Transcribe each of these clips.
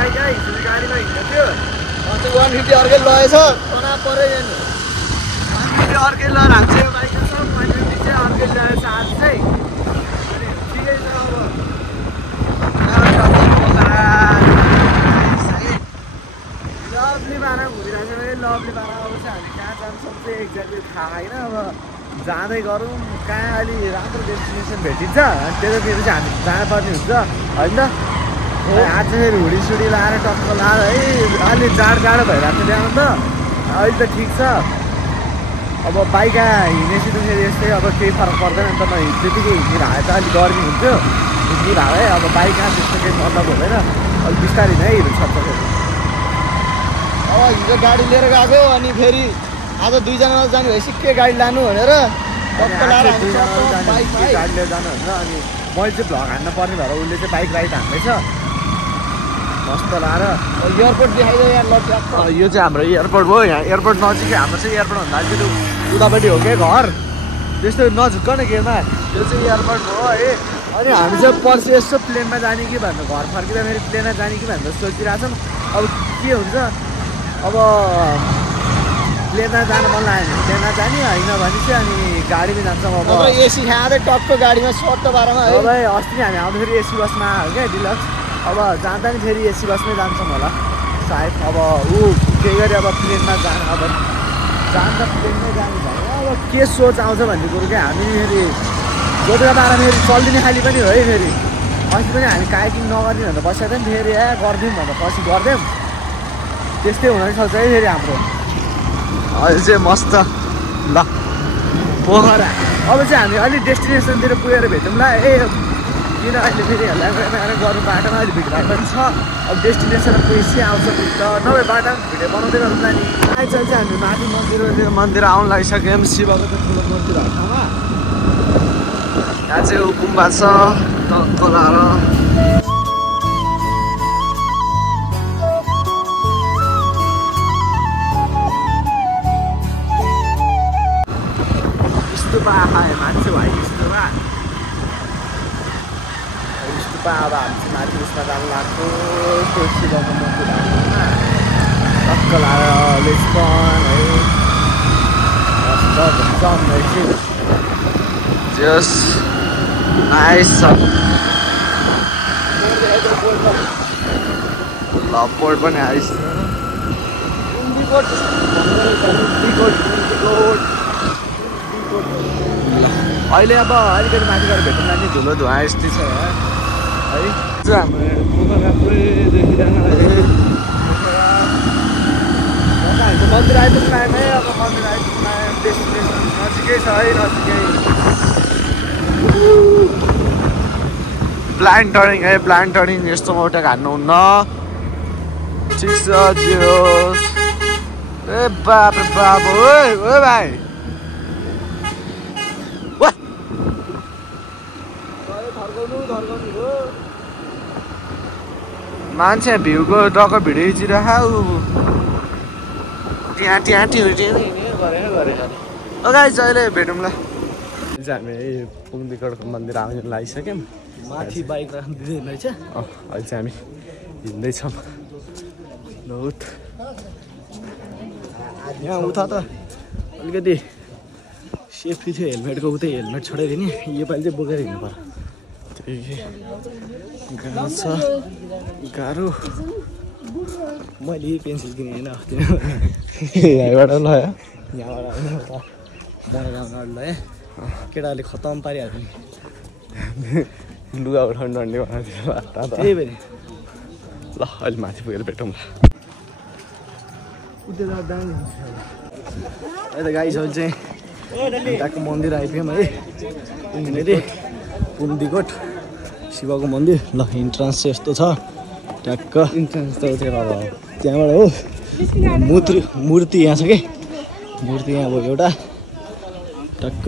Bike है हिजो गाडीमा हिँड्दै थियो अन्त 150 अर्कै लगेछ तना परे नि 150 अर्कै लगाएर हान्छ यो बाइक छ 150 चाहिँ अर्कै ल्याएछ आज चाहिँ अनि ठिकै छ अब लभली बारा घुरिरहेको छ लभली बारा अब चाहिँ हामी कहाँ जान्छौँ चाहिँ एक्ज्याक्टली थाहा छैन अब जाँदै गरौँ कहाँ अलि राम्रो डेस्टिनेसन भेटिन्छ अनि त्यतातिर चाहिँ हामी जानुपर्ने हुन्छ होइन आज फेरि हुडीसुडी लाएर टक्क लाएर है अलि जाडो भइरहेको थियो बिहान त अहिले त ठिक छ अब बाइक हिँडेपछि त फेरि यस्तै अब केही फरक पर्दैन नि त त्यतिकै हिँडिरहे त अलिक गर्मी हुन्थ्यो हिँडिरहे अब बाइक त्यस्तो केही मतलब हुँदैन अलिक बिस्तारै नै हिँड्नु सक्छ फेरि अब हिजो गाडी लिएर गएको अनि फेरि आज 2 जना जानु भएपछि के गाडी लानु भनेर टक्क लाएर बाइक गाडी लिएर जानु हुन्छ अनि मैले चाहिँ भ्लग हान्न पर्ने भएर उसले चाहिँ बाइक राइड हान्दैछ मस्त लाएर एयरपोर्ट देखाइदियो यार लट्याक यो चाहिँ हाम्रो एयरपोर्ट हो यहाँ एयरपोर्ट नजिकै हाम्रो चाहिँ एयरपोर्ट भन्दा अलिकति उतापट्टि हो क्या घर त्यस्तो नझुक्क न केमा यो चाहिँ एयरपोर्ट हो है अनि हामी चाहिँ पर्सि यसो प्लेनमा जाने कि भनेर घर फर्किँदा फेरि प्लेनमा जाने कि भनेर सोचिरहेछौँ अब के हुन्छ अब प्लेनमा जानु मन लाग्यो भने प्लेनमा जाने होइन भने चाहिँ अनि गाडीमा जान्छौँ अब एसी खाँदै टक्क गाडीमा सट्ट बाह्रमा अब अस्ति हामी आउँदाखेरि एसी बसमा हो क्या डिलक्स अब जाँदा नि फेरि एसी बसमै जान्छौँ होला सायद अब केही गरी अब प्लेनमा जानु अब जाँदा प्लेनमै जानु भयो अब के सोच आउँछ भन्ने कुरो क्या हामी फेरि गोदगाबाट फेरि चल्दिने खाली पनि हो है फेरि अस्ति पनि हामी कायाकिङ नगर्ने भनेर बसेको थियौँ फेरि गरिदिउँ भनेर पछि गरिदिउँ त्यस्तै हुन सक्छ है फेरि हाम्रो अहिले चाहिँ मस्त ल पोखरा अब चाहिँ हामी अलिक डेस्टिनेसनतिर पुगेर भेटौँ ल किन अहिले फेरि हेर्दा गर्नु बाटोमा अलिक भिड भएको पनि छ अब डेस्टिनेसन पुगेपछि आउँछ भिड नभए बाटो भिडियो बनाउँदै गरौँ नि आइसकेपछि चाहिँ हामी माथि मन्दिर आउनु लागिसक्यौँ शिवको त ठुलो मन्दिर भएको ठाउँमा यहाँ चाहिँ गुम्बा छ टक्क लाएर स्तुपा मान्छे भाइ स्तुपा अब हामी चाहिँ माथि उसमा जानु लाग्छ त्यो शिवको मन्दिर टक्क लाएर लेस्पन है जस नाइस छ ल बोर्ड पनि आइस अहिले अब अलिकति माथि गएर भेट्नु लाग्ने धुलो धुवा यस्तै छ है हाम्रो पोखरा पुरै देखिरहेको हामीको मन्दिर आइपुग्नु आएँ है अब मन्दिर आइपुग्नु आएँ डेस्टिनेसन नजिकै छ है नजिकै प्लान टर्निङ है प्लान टर्निङ यस्तो मोटो हान्नुहुन्न ठिक छ जियोस् ए बाप रे बाप ओ भाइ मान्छे भ्यूको टक्क भिडियो खिचिरहेको त्यहाँ गाइस अहिले भेटौँ ल हामी पुङ्दीगढको मन्दिर आउनु लागिसक्यौँ माथि बाइक राख्नु दिँदैन रहेछ अहिले चाहिँ हामी हिँड्दैछौँ यहाँ उता त अलिकति सेफ्टी थियो हेलमेटको उतै हेलमेट छोडेर नि योपालि चाहिँ बोकेर हिँड्नु पर्यो गाह्रो छ गाह्रो मैले यही पेन्सिल किने होइन अस्ति यहाँबाट लगायो यहाँबाट होइन बनाएर लगाएँ केटाहरूले खतम पारिहाल्छ नि लुगा उठाउनु डन्डी बनाएको त्यही भएर ल अहिले माथि पुगेर भेटौँ ल यता गाइसहरू चाहिँ यताको मन्दिर आइपुग्यौँ है यहाँनिर पुङ्दीगढ शिवको मन्दिर ल इन्ट्रान्स चाहिँ यस्तो छ ट्याक्क इन्ट्रान्स त त्यहाँबाट हो मूर्ति यहाँ छ कि मूर्ति यहाँ भयो एउटा टक्क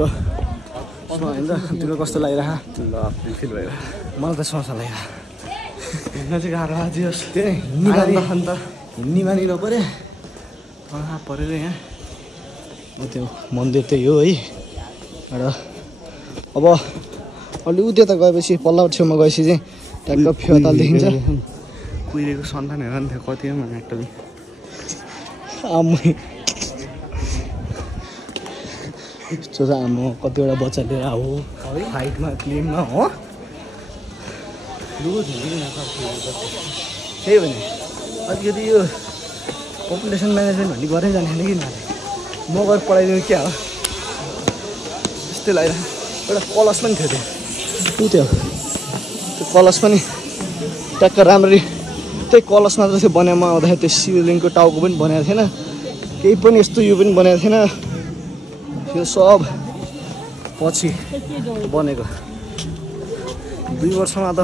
होइन तिम्रो कस्तो लागिरहेको ल फिल भएर मलाई त ससा लाग्यो हिँड्न चाहिँ गाह्रो आयो त्यही हिँड्ने बानी नपऱ्यो परेर यहाँ त्यो मन्दिर त्यही हो है र अब अलि उ त्यता गएपछि पल्लो छेउमा गएपछि चाहिँ ट्याक्क फेवाताल देखिन्छ कुहिरेको सन्तान हेर नि थियो कति हो एक्चुअली आमै यस्तो चाहिँ आमा कतिवटा बच्चा लिएर हो फाइटमा क्लिनमा हो त्यही भने अलिकति यो पपुलेसन म्यानेजमेन्ट भन्ने गरेर जाने कि म गएर पढाइदिनु क्या हो त्यस्तै लागिरहेको एउटा कलस पनि थियो त्यो कलस पनि ट्याक्क राम्ररी त्यही कलस मात्र थियो बनाएमा आउँदाखेरि त्यो शिवलिङको टाउको पनि बनाएको थिएन केही पनि यस्तो यो पनि बनाएको थिएन यो सब पछि बनेको 2 वर्षमा त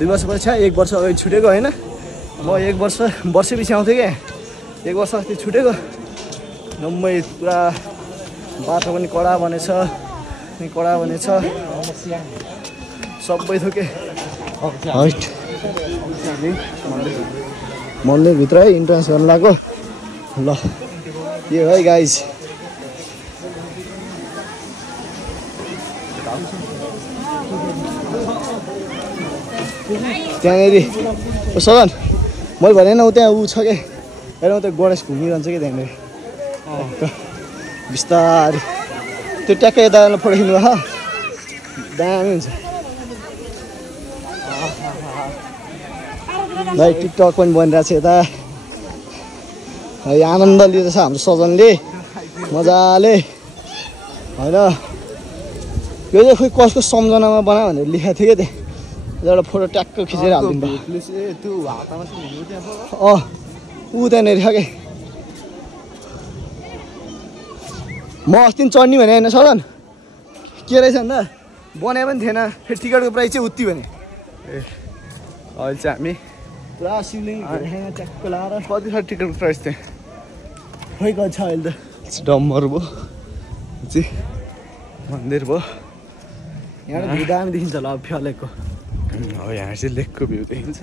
2 वर्षपछि 1 वर्ष अगाडि छुटेको होइन म 1 वर्षपछि आउँथेँ क्या 1 वर्ष अस्ति छुटेको जम्मै पुरा बाटो पनि कडा बनेछ सबै थोके मन्दिरभित्र है इन्ट्रान्स गर्न लाग्यो ल यो है गाइज त्यहाँनेरि सगन मैले भने ऊ त्यहाँ ऊ छ क्या हेर त्यो गणेश घुमिरहन्छ कि त्यहाँनिर बिस्तारै त्यो ट्याक्कै यता फोटो खिच्नु भयो दामी हुन्छ भाइ टिकटक पनि बनिरहेको छ यता आनन्द लिँदैछ हाम्रो सजनले मजाले होइन यो चाहिँ खोइ कसको सम्झनामा बनायो भनेर लेखेको थियो क्या त्यहाँ एउटा फोटो ट्याक्क खिचेर हालिदिनु ऊ त्यहाँनिर छ क्या म अस्ति चढ्ने भने होइन सजन के रहेछ भन्दा बनाए पनि थिएन फेरि टिकटको प्राइस चाहिँ उति भने ए अहिले चाहिँ हामी पुरा शिवलिङ ट्याक्क लगाएर कति छ टिकटको प्राइस थियो खोइ गएको छ अहिले त डम्बर भयो चाहिँ मन्दिर भयो यहाँ भ्यू दामी देखिन्छ होला अब फ्यालेको हो यहाँ चाहिँ लेकको भ्यू देखिन्छ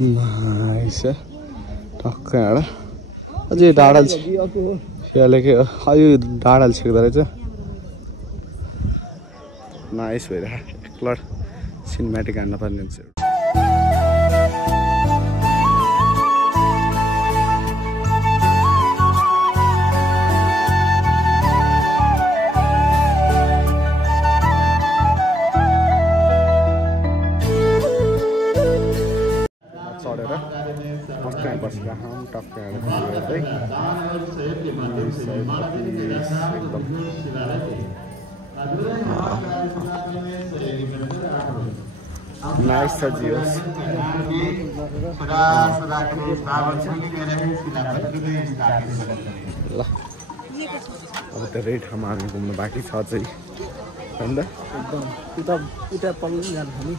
नाइस टक्क एउटा अझै डाँडा फ्यालेकै हो यो डाँडाले छेक्दो रहेछ नाइस भइरहेको एकलट सिनेमेटिक हान्न पर्ने हुन्छ चढेर मस्त यहाँ बसेर हम टक्क एकदम नाइस छ जियोस् ल अब त रेड ठाउँमा हामी घुम्नु बाँकी छ चाहिँ होइन त एकदम उता पल्लो जानु हामी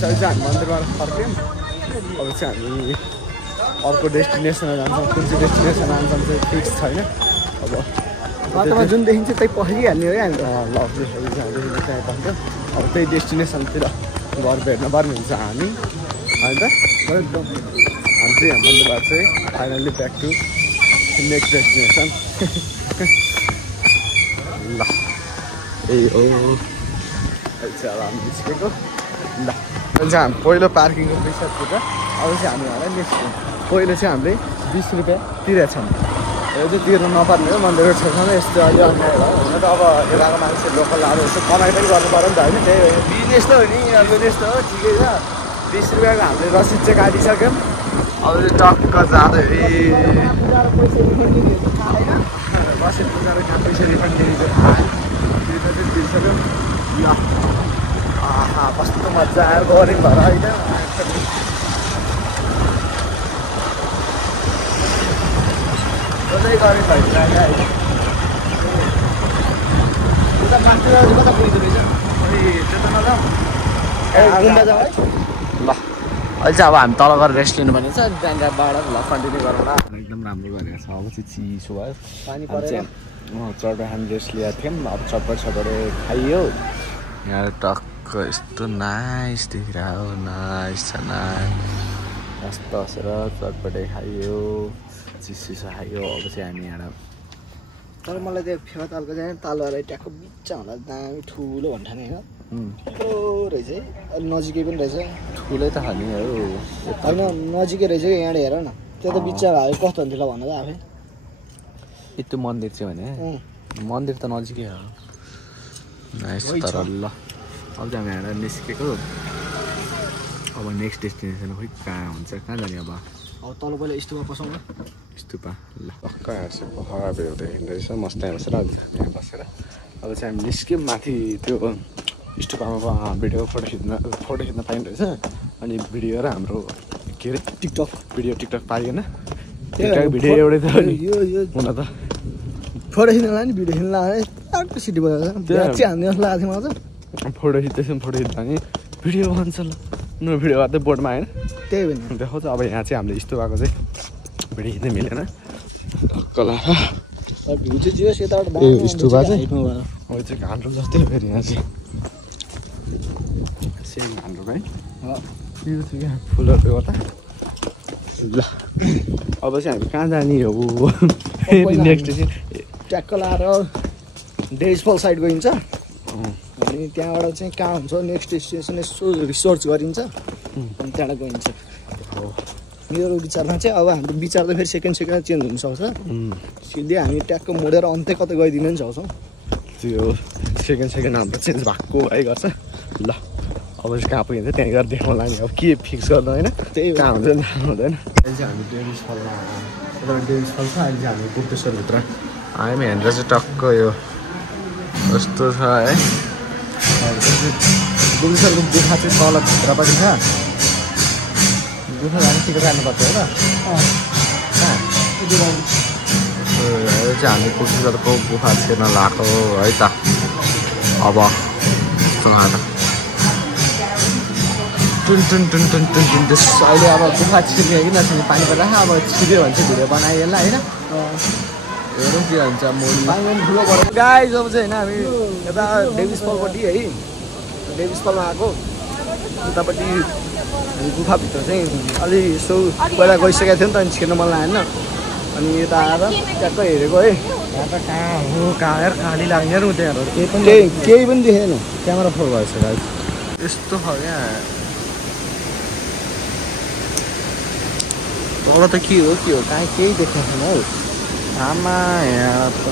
चाहिँ हामी मन्दिरबाट फर्क्यौँ अब चाहिँ हामी अर्को डेस्टिनेसनमा जान्छौँ कुन चाहिँ डेस्टिनेसन जान्छौँ चाहिँ फिक्स छैन अब बाटोमा जुन देखिन्छ त्यही पसिहाल्ने हो क्या हामी ल त्यहाँ भन्छ अब त्यही डेस्टिनेसनतिर घर भेट्न पर्ने हुन्छ हामी होइन त एकदम हामी चाहिँ यहाँ मन्दिरबाट चाहिँ finally back to next destination ल ए हो अहिले चाहिँ अब हामी निस्केको ल अहिले चाहिँ हामी पहिलो पार्किङको पैसा तिरेर अब चाहिँ हामी होला नेक्स्ट पहिलो चाहिँ हामीले 20 रुपियाँ तिरेको छौँ यो चाहिँ तिर्नु नपर्ने हो मन्दिरको छेउछाउमा यस्तो अलि अन्याय भयो हुन त अब यताको मान्छे लोकल अब यसो कमाइ पनि गर्नु पऱ्यो नि त होइन त्यही हो बिजनेस त हो नि यिनीहरूको त्यस्तो हो ठिकै छ 20 रुपियाँको हामीले रसिद चाहिँ काटिसक्यौँ अब चाहिँ टक्क जाँदाखेरि रसिद बुझाएर कहाँ पैसा रिफन्ड दिन्छ त्यो चाहिँ दिइसक्यौँ ल आहा कस्तो मजा आयो बोरिङ भएर होइन कतै गरी भइरहेको होइन उता माथि कता पुगिँदो रहेछ त्यता नजाउँ गुम्बा जाउँ है ल अहिले चाहिँ अब हामी तल गएर रेस्ट लिनु भनेको छ अनि त्यहाँबाट ल कन्टिन्यू गरौँ ल एकदम राम्रो गरेको छ अब चाहिँ चिसो भयो पानी परेर चटपट हामी रेस्ट लिएको थियौँ अब चटपट खाइयो यहाँ टक्क यस्तो नाइस देखिरहेको नाइस छ नाइस मस्त बसेर चटपटै खाइयो चिसो खाइयो अब चाहिँ हामी यहाँ तर मलाई त्यो फेवातालको चाहिँ तालुवालाई ट्याक्क बिच्चा हुँदा दामी ठुलो भन्ठाने होइन ठुलो रहेछ है अलि नजिकै पनि रहेछ ठुलै त खाने हो होइन नजिकै रहेछ कि यहाँ हेर न त्यो त बिच्चा भयो कस्तो हुन्थ्यो ल भन त आफै यत्रो मन्दिर चाहिँ भने मन्दिर त नजिकै हो नाइस तर ल अब चाहिँ हामी यहाँ निस्केको अब नेक्स्ट डेस्टिनेसन खोइ कहाँ हुन्छ कहाँ जाने अब तल पहिला स्तुपा पसाउँ न स्तुपा ल टक्क यहाँ चाहिँ पोखरा भेट्दै हिँड्दै रहेछ मस्त यहाँ बसेर यहाँ बसेर अब चाहिँ हामी निस्क्यौँ माथि त्यो स्तुपामा भिडियो फोटो खिच्न पाइँदो रहेछ अनि भिडियो र हाम्रो के अरे टिकटक पाइएन टिकटक भिडियो एउटै थियो नि हुन त फोटो खिच्न नि भिडियो खिच्न लाग्यो सिटी बजाएर चाहिँ हान्ने जस्तो लागेको थियो मलाई त फोटो खिच्दैछौँ फोटो खिच्दा नि भिडियो भन्छ ल नो भिडियो गर्दै बोर्डमा होइन त्यही भएर देखाउँछ अब यहाँ चाहिँ हामीले स्तुपाको चाहिँ भिडियो खिच्नै मिलेन कला भ्यू चाहिँ जियोस् यताबाट ए स्तुपा चाहिँ हो चाहिँ घाम्रो जस्तै हो फेरि यहाँ चाहिँ सेम घाम्रो है यो चाहिँ क्या फुलहरू गर्दा ल अब चाहिँ हामी कहाँ जाने हो फेरि नेक्स्ट चाहिँ ट्याक्क लाएर डेज फल साइड गइन्छ अनि त्यहाँबाट चाहिँ कहाँ हुन्छ नेक्स्ट डेस्टिनेसन यसो रिसर्च गरिन्छ अनि त्यहाँबाट गइन्छ हो मेरो विचारमा चाहिँ अब हाम्रो विचार त फेरि सेकेन्ड चेन्ज हुनसक्छ सिधै हामी ट्याक्क मोडेर अन्त्य कतै गइदिनु पनि सक्छौँ त्यो सेकेन्ड हाम्रो चेन्ज भएको भइ गर्छ ल अब चाहिँ कहाँ पुगिन्छ त्यहीँ गएर देखाउँला नि अब के फिक्स गर्नु होइन त्यही कहाँ हुन्छ हुँदैन अहिले चाहिँ हामी डेभिस फलमा डेभिस फल छ अहिले चाहिँ हामी गुप्तेश्वरभित्र आयौँ यहाँनिर चाहिँ टक्क यो कस्तो छ है गुप्तेश्वरको गुफा चाहिँ तल भित्रपट्टि छ गुफा जाने टिकट काट्नुपर्छ हो त कहाँ यो चाहिँ हामी गुप्तेश्वरको गुफा छिर्न लगाएको है त अब यस्तो त टुन टुन टुन टुन टुन टुन त्यस अहिले अब गुफा छिर्ने कि नछिर्ने पानी पर्दा अब छिर्यो भने चाहिँ भिडियो बनाइएला होइन हेरौँ के हुन्छ पानी ठुलो पऱ्यो गाइस अब चाहिँ होइन हामी यता डेभिस फलपट्टि है डेभिस फलमा आएको उतापट्टि गुफाभित्र चाहिँ अलि यसो पहिला गइसकेको थियो नि त अनि छिर्न मन लागेन अनि यता आएर ट्याक्क हेरेको है यहाँ त कहाँ हो कहाँ यार खाली लाग्ने र त्यहाँ केही पनि देखेन क्यामेरा फोर भएछ गाइस यस्तो छ क्या तल त के हो कहाँ केही देखेको छैन हौ आमा यहाँ त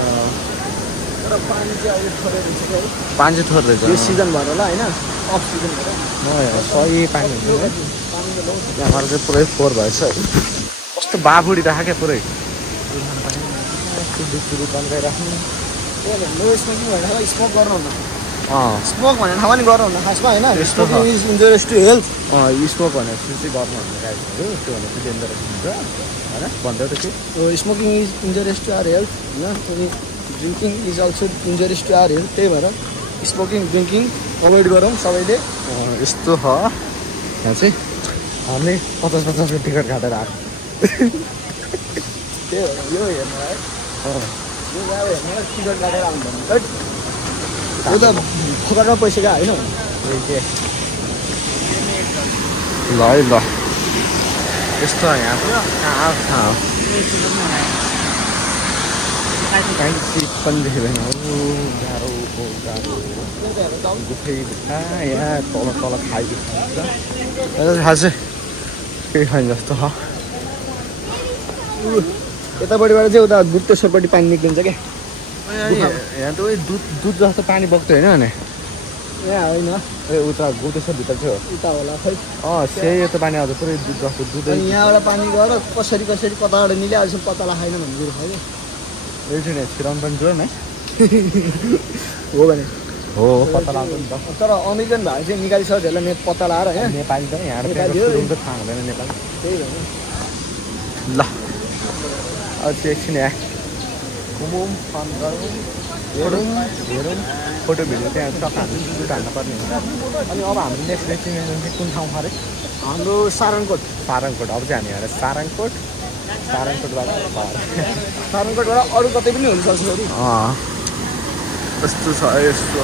तर पानी चाहिँ अहिले थोरै रहेछ है पानी चाहिँ थोरै यो सिजन भएर होला होइन अफ सिजन भएर सही पानी हुन्छ त्यहाँबाट चाहिँ पुरै फोहोर भएछ कस्तो बाबुडी राख क्या पुरै राख्नु नो स्मोकिङ भनेर स्मोक गर्नुहुन्न स्मोक भनेर ठाउँमा नि गर्नुहुन्न खासमा होइन यस्तो is injurious to health smoke भनेर चाहिँ गर्नुहुन्न गाइजहरू त्यो भनेर चाहिँ डेन्जरस हुन्छ होइन भन्दै त के smoking is injurious to our health होइन अनि drinking is also injurious to our health त्यही भएर स्मोकिङ ड्रिङ्किङ अभोइड गरौँ सबैले यस्तो छ यहाँ चाहिँ हामीले 50-50को टिकट काटेर आएको त्यही भएर यो हेर्नु है यो अब हेर्नु टिकट काटेर आउनु भन्नु यो त फोकटमा पैसा गयो होइन के ल है ल यस्तो यहाँ कहाँ पनि देख्दैन गाह्रो गुफै यहाँ तल खाइदिन्छ खासै केही खाइन जस्तो छ यतापट्टिबाट चाहिँ उता गुप्तेश्वरपट्टि पानी निक्लिन्छ क्या यहाँ त उयो दुध जस्तो पानी बग्थ्यो होइन भने यहाँ होइन ए उता गुप्तेश्वरभित्र थियो उता होला खै त्यही यता पानी आउँछ पुरै दुध जस्तो दुध अनि यहाँबाट पानी गएर कसरी कताबाट निले अहिलेसम्म पत्ता लगाएन भन्ने कुरो छ कि एउटा छिराउनु पनि जोर न हो भने हो पत्ता लगाउँछ नि त तर अमेरिकन भए चाहिँ निकालिसक्यो त्यसलाई पत्ता लगाएर होइन नेपाली त यहाँ त थाहा हुँदैन नेपाली त्यही भएर ल अब चाहिँ एकछिन यहाँ घुमौँ फन गरौँ हेरौँ फोटो भिडियो त्यहाँ टक्क हाल्नु हाल्नु पर्ने हुन्छ अनि अब हाम्रो नेक्स्ट डेस्टिनेसन चाहिँ कुन ठाउँ अरे हाम्रो सारङकोट अब चाहिँ हामी यहाँ सारङकोटबाट अरू कतै पनि हुनसक्छ अरू यस्तो छ यस्तो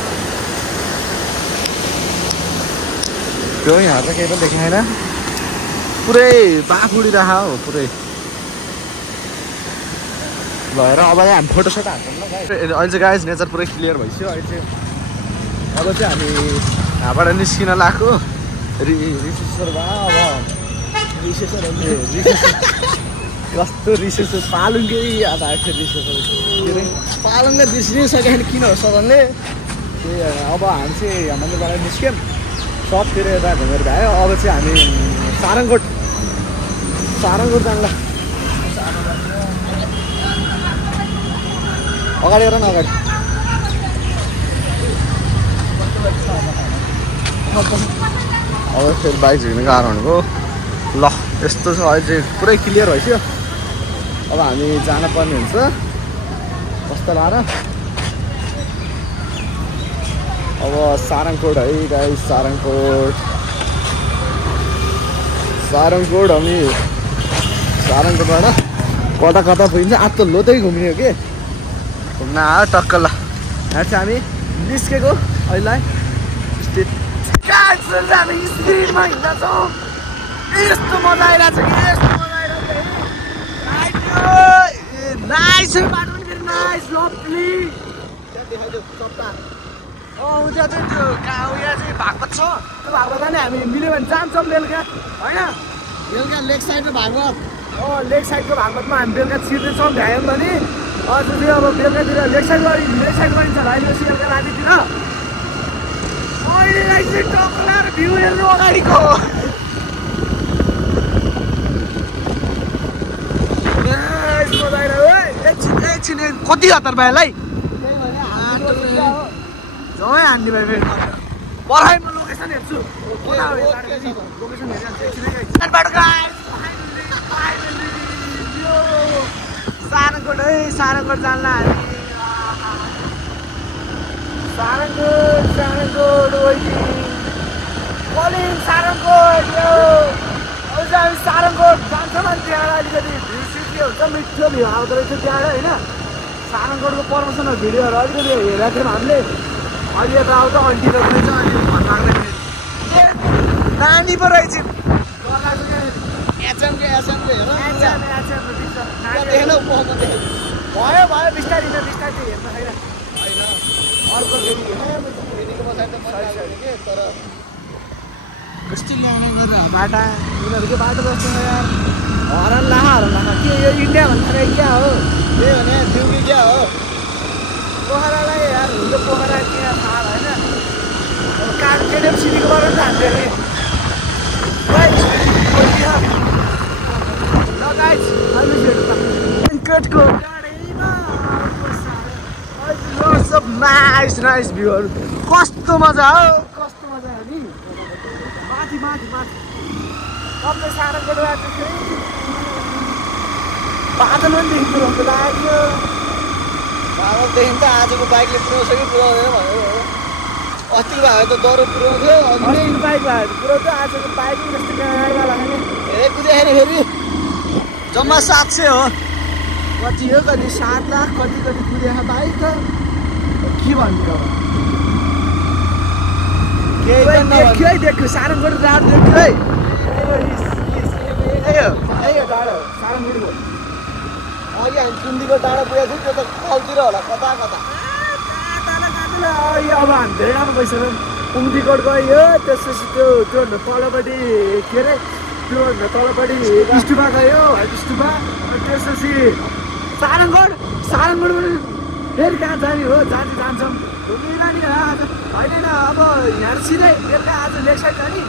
त्यो यहाँ त केही पनि देखाएन पुरै बाफ उडिरह हो पुरै भएर अब हामी फोटोसोट हान्छौँ ल गाइस। अहिले चाहिँ गाइस नेचर पुरै क्लियर भइसक्यो। अहिले चाहिँ अब चाहिँ हामी यहाँबाट निस्किन लाग्यो रिसेसरमा। अब कस्तो रिसेस पालुङ्गे याद आएको थियो रिसेस के अरे पालङ्गे बिर्सिसक्यो भने किन हो सदनले। अब हामी चाहिँ मन्दिरबाट निस्क्यौँ सबतिर यता घुमेर भ्यायो। अब चाहिँ हामी सारङकोट जान्ला। अगाडि गर न अगाडि। अब फेरि बाइक झिक्ने गाह्रो भनेको ल यस्तो छ। अहिले चाहिँ पुरै क्लियर भइसक्यो। अब हामी जानुपर्ने हुन्छ कस्तो लाएर। अब सारङकोट है गाइस। सारङकोट हामी सारङकोटबाट कता कता पुगिन्छ। आज त लोतै घुम्ने हो कि घुम्न आयो टक्क। ल यहाँ चाहिँ हामी निस्केको अहिले हामी स्पिडमा हिँड्दैछौँ। यस्तो मजा आइरहेको छ कि यस्तो मजा आइरहेको छ। नाइस बाटो पनि फेरि नाइस लभली। हुन्छ चाहिँ त्यो यहाँ चाहिँ भागवत छ। त्यो भागवत नै हामी मिल्यो भने जान्छौँ बेलुका होइन। बेलुका लेग साइडमा भागवत। लेग साइडको भागवतमा हामी बेलुका छिर्दैछौँ भ्यायौँ भने। अझ चाहिँ अब बेलुकातिर लेग साइड गरिन्छ होला अहिले बेलुका रातितिर। अहिलेलाई चाहिँ टक्कर भ्यू हेर्नु अगाडिको। एकछिन कति हतार भाइलाई जमै हान्ने भाइ फेरि पर्खाइमा लोकेसन हेर्छु। सारङकोट है सारङकोट जान्ला हामी। सारङकोट सारङकोट यो अब चाहिँ हामी सारङकोट जान्छौँ अनि त्यहाँ अलिकति भ्यू सिटी हुन्छ मिठो भ्यू आउँदो रहेछ त्यहाँ होइन। सारङकोटको पर्मिसनहरू भिडियोहरू अलिकति हेरेको थियौँ हामीले। अहिले यता आउँछ अन्टीको पनि छ अनि घर लाग्दैन नानी पो रहेछ। भयो बिस्तारै हेर्न छैन अर्को तर कस्तो ल्याउने गरेर बाटा उनीहरूको बाटो बस्छ यार। हरन लाखा के यो इन्डिया भन्दा क्या हो त्यही भने दिउकी क्या हो। पोखरालाई यार हुन्छ पोखरा क्या थाहा होइन। अब काग केडिएम सिटीकोबाट पनि जान्छ अरे वेङ्कटको सब नाइस भ्यूहरू। कस्तो मजा हो नि माथि सबै सारङकोट बाटो बादल पनि देखिन्छ लाग्यो। बादल देखिन्छ आजको बाइकले पुऱ्याउँछ कि पुऱ्याउँदैन भनेर। अस्तिको भाइ त डह्रो पुऱ्याउँथ्यो। अस्तिको बाइक भयो पुऱ्याउँथ्यो आजको बाइक पनि जस्तो गाडीमा लाग्ने। धेरै कुद्दाखेरि फेरि जम्मा 700 हो। कति हो कति 7 लाख कति कुदेको बाइक त के भन्नु अब। देखियो सारङकोट रात देखियो है। डाँडो सारङकोटको अघि हामी चुन्डीको डाँडा पुगेको थियौँ। त्यो त कलतिर होला कता अब हामी धेरै राम्रो भइसक्यो। कुम्दीकोट गयो त्यसपछि त्यो तलपट्टि के अरे त्यो तलपट्टि स्टुपा गयो स्टुपा। त्यसपछि सारङकोट फेरि कहाँ जाने हो जान्छौँ घुम्न नि आज होइन अब यहाँ सिधै बेलुका आज लेक साइड जाने।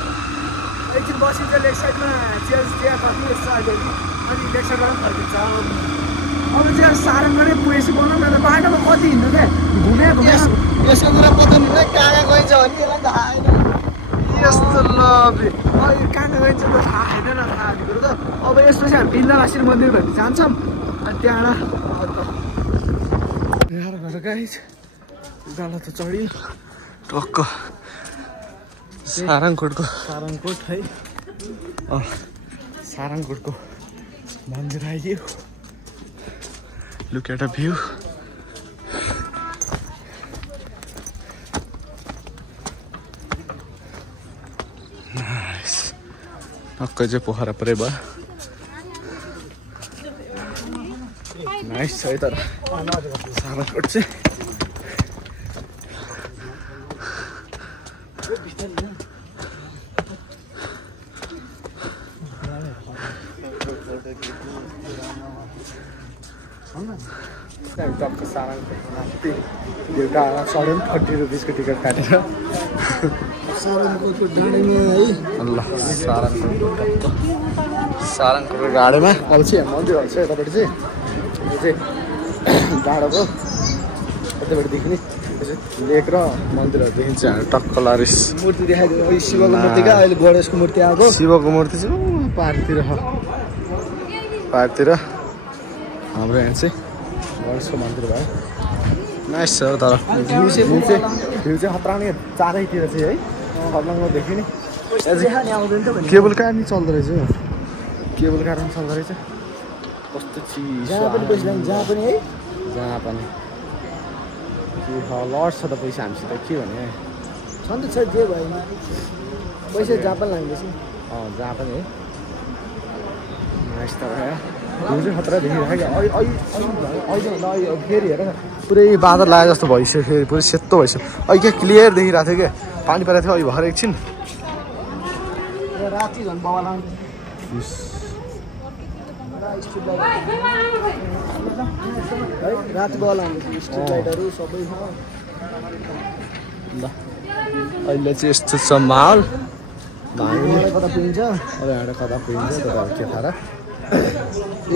एकछिन बसिन्छ लेक साइडमा चिया कफी यस्तो अहिले अनि लेक साइडबाट पनि फर्किन्छ। अब चाहिँ सारङकोटै पुगेपछि बनाउँ न त। बाटोमा कति हिँड्नु क्या यसको कुरा पत्ता नि कहाँ गइन्छ भने त्यसलाई थाहा छैन। यस्तो लभली कहाँ गइन्छ त थाहा छैन न थाहा हुने कुरो त। अब यसपछि हामी बिल्लावासी मन्दिर भन्ने जान्छौँ अनि त्यहाँबाट गाइस गाला त चढी टक्क सारङकोट है। सारङकोटको मन्दिर आइदियो। Look at a view. Nice टक्कै चाहिँ पोखरा पुरै भयो। नाइस छ है तर सालनकोट चाहिँ टक्क सालनकोट एउटा 40 रुपिसको टिकट काटेर सालनकोटको डाँडीमा है ल सालनकोटको गाडीमा अब चाहिँ मन्दिरहरू छ यतापट्टि चाहिँ यो चाहिँ डाँडोको यतापट्टि देखिने लेक र मन्दिरहरू देखिन्छ टक्क लारिस मूर्ति देखाइदियो शिवको मूर्ति क्या अहिले गणेशको मूर्ति आएको शिवको मूर्ति चाहिँ पाहाडतिर हाम्रो यहाँ चाहिँ गणेशको मन्दिर भयो नाइस छ तर भ्यू चाहिँ खतरा नै चारैतिर चाहिँ है खतराङमा देखियो नि केबल कार नि चल्दो रहेछ केबल कार पनि चल्दो रहेछ कस्तो चिज जहाँ पनि है जहाँ पनि लड छ त पैसा हामीसित के भने छ नि त छ जे भयो पैसा जहाँ पनि लाग्दैछ जहाँ पनि है नाइस त भयो भ्यू चाहिँ खतरा देखिरहेको अहिले फेरि हेर पुरै बादल लाग्यो जस्तो भइसक्यो फेरि पुरै सेतो भइसक्यो अहिले क्या क्लियर देखिरहेको थियो क्या पानी परेको थियो अहिले भएर एकछिन राति झन् बाबा लाग्छ राति बाबा लाग्छ स्ट्रिट लाइटहरू सबै छ ल अहिले चाहिँ यस्तो छ माहौल कता पुगिन्छ अब यहाँ कता पुगिन्छ तपाईँहरू के थाहा ए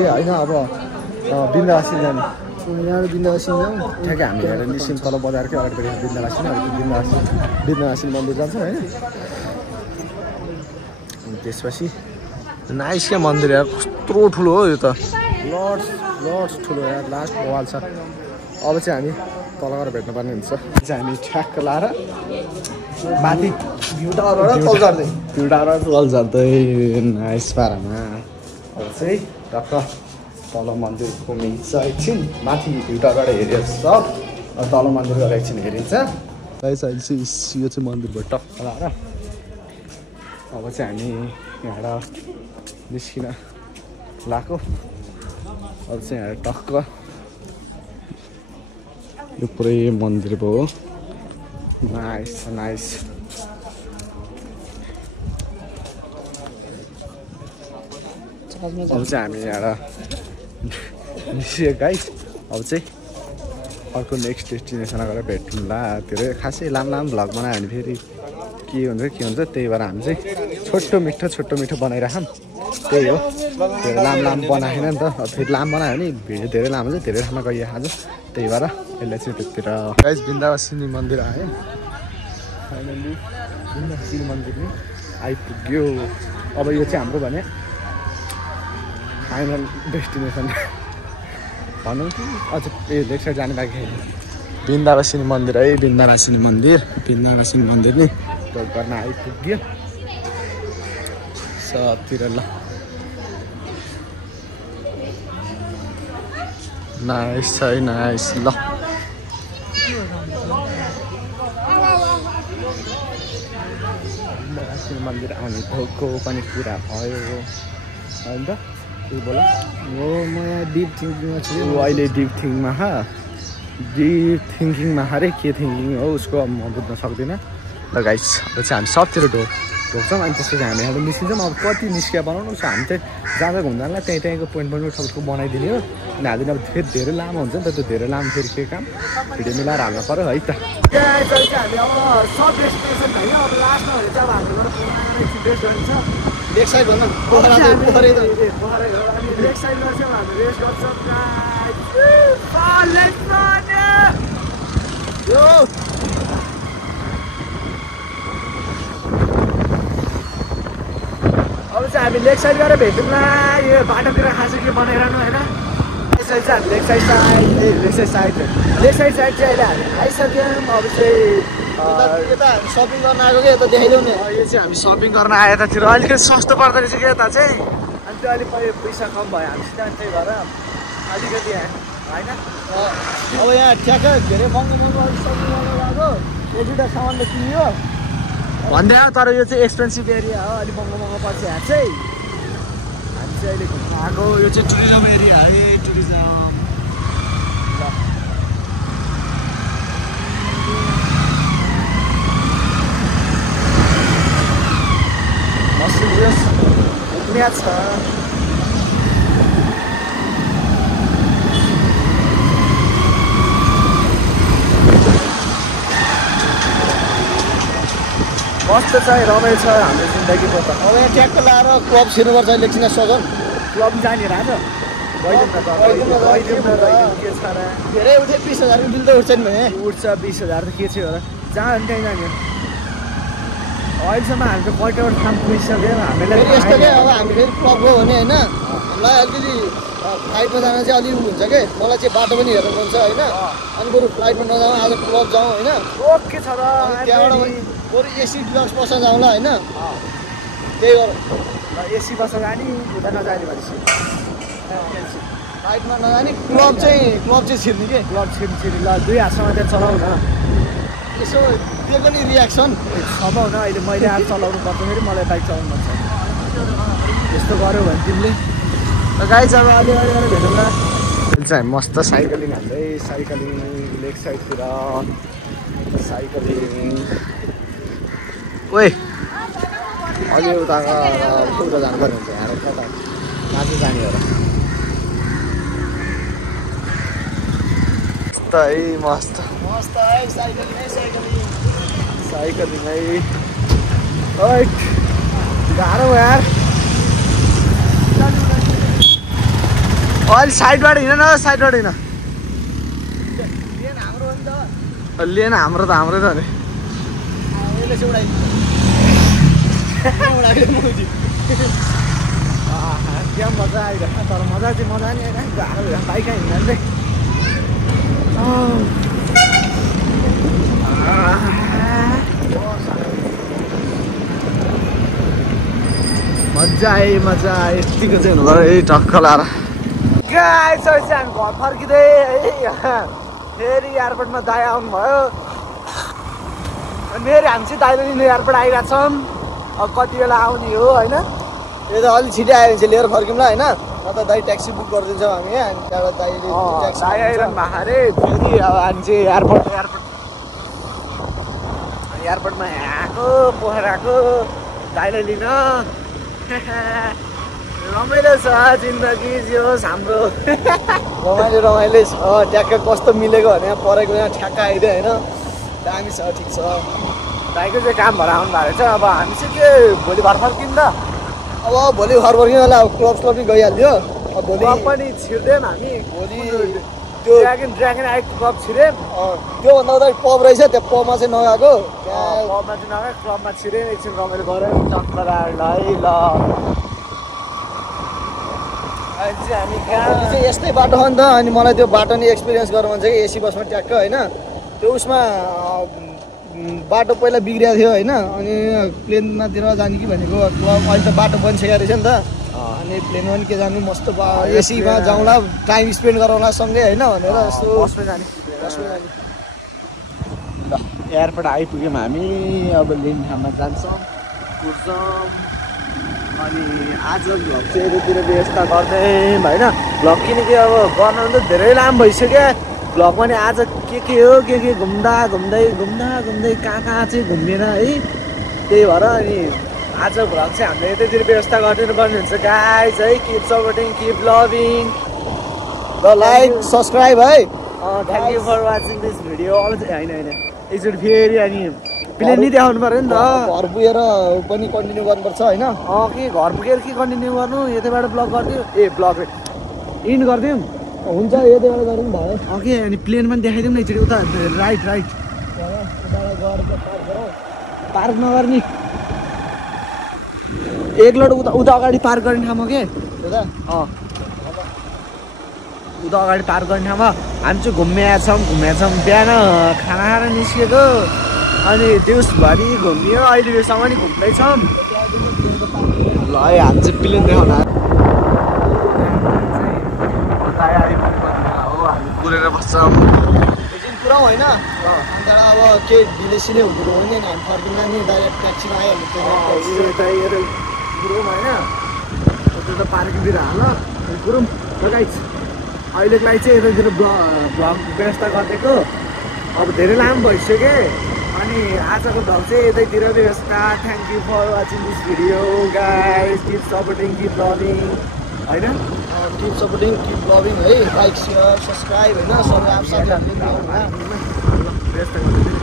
होइन अब बिन्दावासी जाने यहाँ बिन्दावासी ठ्याक्कै हामी हेरेर निस्किम तल बजारकै अगाडिपट्टि बिन्दावासी बिन्दावासी मन्दिर जान्छौँ होइन अनि त्यसपछि नाइस क्या मन्दिर यार कस्तो ठुलो हो यो त लड्स ठुलो यार लास्ट वाल छ अब चाहिँ हामी तल गएर भेट्नुपर्ने हुन्छ चाहिँ हामी ठ्याक्क लाएर माथि भ्यू टावरबाट तल झर्दै नाइस पारामा अब चाहिँ टक्क तल मन्दिर घुमिन्छ एकछिन माथि भ्यू टावरबाट हेरेर सब तल मन्दिर गएर एकछिन हेरिन्छ अहिले चाहिँ यो चाहिँ मन्दिरबाट टक्क लाएर अब चाहिँ हामी यहाँबाट निस्किन लाएको अब चाहिँ यहाँ टक्क यो पुरै मन्दिर भयो नाइस अब चाहिँ हामी यहाँबाट निस्कियो गाइस अब चाहिँ अर्को नेक्स्ट डेस्टिनेसनमा गएर भेटौँला धेरै खासै लामो भ्लग बनायो भने फेरि के हुन्छ त्यही भएर हामी चाहिँ छोटो मिठो बनाइराखौँ त्यही हो धेरै लामो बनाएन नि त फेरि लामो बनायो भने भिडियो धेरै लामो हुन्छ धेरै ठाउँमा गइयो आज त्यही भएर यसलाई चाहिँ त्यतिर गाइस बिन्दावासिनी मन्दिर आयो फाइनली बिन्दावासिनी मन्दिर नि आइपुग्यो अब यो चाहिँ हाम्रो भने फाइनल डेस्टिनेसन भनौँ कि अझ लेक साइड जाने बाँकी बिन्दावासिनी मन्दिर है बिन्दावासिनी मन्दिर नि गर्न आइपुग्यो सबतिर ल नाइस छ है नाइस ल बिन्दावासिनी मन्दिर आउने भएको पनि कुरा भयो होइन त के बोल हो म डिप थिङ्किङमा छु अहिले डिप थिङ्किङमा अरे के थिङ्किङ हो उसको अब म बुझ्न सक्दिनँ ल गाइस अब चाहिँ हामी सबतिर ढोक्छौँ अनि त्यसपछि हामी यहाँ निस्किन्छौँ अब कति निस्किया बनाउनु छ हामी चाहिँ जहाँ घुम्दालाई त्यहीँको पोइन्ट ठुल्ठुलो बनाइदिने हो अनि हालिदिनु अब फेरि धेरै लामो हुन्छ नि त त्यो धेरै लामो फेरि के काम भिडियो मिलाएर हाल्नु पऱ्यो है त लेक साइड भन्दा अब चाहिँ हामी लेक साइड गएर भेटौँला यो बाटोतिर खासै के बनाइरहनु होइन लेक साइड चाहिँ अहिले हामी आइसक्यौँ अब चाहिँ यता सपिङ गर्न आएको क्या यता देखाइदेऊ नि यो चाहिँ हामी सपिङ गर्न आए यतातिर अलिकति सस्तो पर्दो रहेछ कि यता चाहिँ अनि त्यो अलिक पैसा कम भयो हामीसित अनि त्यही भएर अलिकति होइन अब यहाँ ठ्याक्क धेरै महँगो सपिङ गर्न गएको एक दुईवटा सामान त किन्यो भन्दै हो तर यो चाहिँ एक्सपेन्सिभ एरिया हो अलिक महँगो पर्छ यहाँ चाहिँ हामी चाहिँ अहिले घुम्न आएको यो चाहिँ टुरिज्म एरिया है टुरिज्म म्याच छ कस्तो छ रमाइलो छ हाम्रो जिन्दगीको त अब यहाँ ट्याक्क लाएर क्लब छिर्नुपर्छ एकछिन सजन क्लब जाने र आज के छ र धेरै उठे 20,000 को बिल त उठ्छ नि भने उठ्छ 20,000 त के छ होला जहाँ अनि त्यहीँ जाने अहिलेसम्म हामी त कतिवटा ठाउँ पुगिसक्यो हामीलाई यस्तो के अब हामी फेरि क्लब गयो भने होइन हामीलाई अलिकति फ्लाइटमा जान चाहिँ अलिक हुन्छ कि मलाई चाहिँ बाटो पनि हेर्नु पर्छ होइन अनि बरु फ्लाइटमा नजाउँ आज क्लब जाउँ होइन ओके छ र त्यहाँबाट बरु एसी डिलक्स बस्न जाउँला होइन त्यही भएर एसी बस जाने उता नजाने भनेपछि फ्लाइटमा नजाने क्लब चाहिँ छिर्ने कि क्लब छिर्नु ल 2 हातसँग त्यहाँ चलाउ न यसो त्यो पनि रियाक्सन छमाउ न अहिले मैले आज चलाउनु पर्दाखेरि मलाई बाइक चलाउनु मन छ यस्तो गऱ्यो भने तिमीले गाई अब अलि भेटौँ न चाहिँ मस्त साइकलिङ हाल्दै साइकलिङ लेक साइडतिर साइकलिङ ओए अलि उता उता जानुपर्ने हुन्छ यहाँ कता माथि जाने हो र मस्त मस्त है साइकलिङ है ओइट गाह्रो हो यार अहिले साइडबाट हिँड न साइडबाट हिँड लिएन हाम्रो त हाम्रै त अरे क्या मजा आइरहेको तर मजा चाहिँ मजा नि आएन गाह्रो बाइक हिँड्दा चाहिँ मजा आयो यतिको चाहिँ हुनु पऱ्यो टक्क लाएर गाइसकेपछि हामी घर फर्किँदै है फेरि एयरपोर्टमा दाइ आउनुभयो फेरि हामी चाहिँ दाइले लिनु एयरपोर्ट आइरहेको छौँ अब कति बेला आउने हो होइन यो त अलिक छिटै आयो भने चाहिँ लिएर फर्क्यौँ ल होइन न त दाइ ट्याक्सी बुक गरिदिन्छौँ हामी अनि त्यहाँबाट दाइले ट्याक्सी दाइ आइरहनु भएको अरे फेरि अब हामी चाहिँ एयरपोर्टमा आएको पोखराको दाइलाई लिन रमाइलो छ जिन्दगी जे होस् हाम्रो रमाइलो छ ट्याक्क कस्तो मिलेको भने यहाँ परेको यहाँ ठ्याक्क आइदियो होइन दामी छ ठिक छ दाइको चाहिँ काम भएर आउनु भएको रहेछ अब हामी चाहिँ के भोलि घर फर्किन् त अब भोलि घर फर्किनु होला अब क्लब पनि गइहाल्यो अब भोलि पनि छिर्दैम हामी भोलि त्यो ड्रागन आइक क्लब छिर्यौँ त्योभन्दा उता पब रहेछ त्यो पबमा चाहिँ नगएको पबमा चाहिँ नगयो क्लबमा छिर्यौँ एकछिन रमाइलो गऱ्यौँ चक्कर आयो है ल हामी चाहिँ यस्तै बाटो हो नि त अनि मलाई त्यो बाटो नि एक्सपिरियन्स गर्नु मन छ कि एसी बसमा ट्याक्क होइन त्यो उसमा बाटो पहिला बिग्रिएको थियो होइन अनि प्लेनमातिर जाने कि भनेको अहिले त बाटो बनिसकेको रहेछ नि त अनि प्लेनमा पनि के जानु मस्त एसीमा जाउँला टाइम स्पेन्ड गरौँला सँगै होइन भनेर यस्तो बसमा जाने ल एयरपोर्ट आइपुग्यौँ हामी अब लिङखाममा जान्छौँ कुर्छौँ अनि आज भ्लग चाहिँ यतातिर व्यवस्था गर्दै होइन भ्लग किनकि अब गर्न त धेरै लामो भइसक्यो भ्लग पनि आज के हो के घुम्दा घुम्दै कहाँ चाहिँ घुमेर है त्यही भएर अनि आज भ्लग चाहिँ हामीले यतातिर व्यवस्था गरिदिनु पर्ने हुन्छ गाइज है किप सपोर्टिङ किप लभिङ ल लाइक सब्सक्राइब है thank you for watching this video होइन एकचोटि फेरि अनि प्लेन नि देखाउनु पऱ्यो नि त घर पुगेर पनि कन्टिन्यू गर्नुपर्छ होइन के घर पुगेर के कन्टिन्यू गर्नु यतैबाट ब्लग गरिदियो ब्लग इन्ड गरिदिउँ हुन्छ यतैबाट गरौँ भयो के अनि प्लेन पनि देखाइदिउँ न एकचोटि उता राइट पार्क नगर्ने एक लट उता अगाडि पार्क गर्ने ठाउँमा के उता अगाडि पार्क गर्ने ठाउँमा हामी चाहिँ घुमेका छौँ बिहान खाना खाएर निस्केको अनि दिउँसभरि घुमियो अहिलेसम्म नि घुम्दैछौँ ल है हामी चाहिँ प्लेन देखाउन हामी पुरेर बस्छौँ एकदिन पुऱ्याउँ होइन अनि त्यहाँबाट अब केही ढिलेसिले हुँदो हो नि हामी फर्किँदा नि डाइरेक्ट ट्याक्सीमा आइहाल्नु पुऱ्याउँ होइन त्यो त पार्किङतिर हाल पुऱ्याउँ गाइस अहिलेको लागि चाहिँ यतातिर भ्लग व्यवस्था गरिदिएको अब धेरै लामो भइसक्यो अनि आजको भ्लग चाहिँ यतैतिर व्यवस्था thank you for watching this video guys keep supporting keep loving होइन किप सपोर्टिङ किप लभिङ है लाइक सेयर सब्सक्राइब होइन सबै आप साथीहरूले व्यस्त गर्दै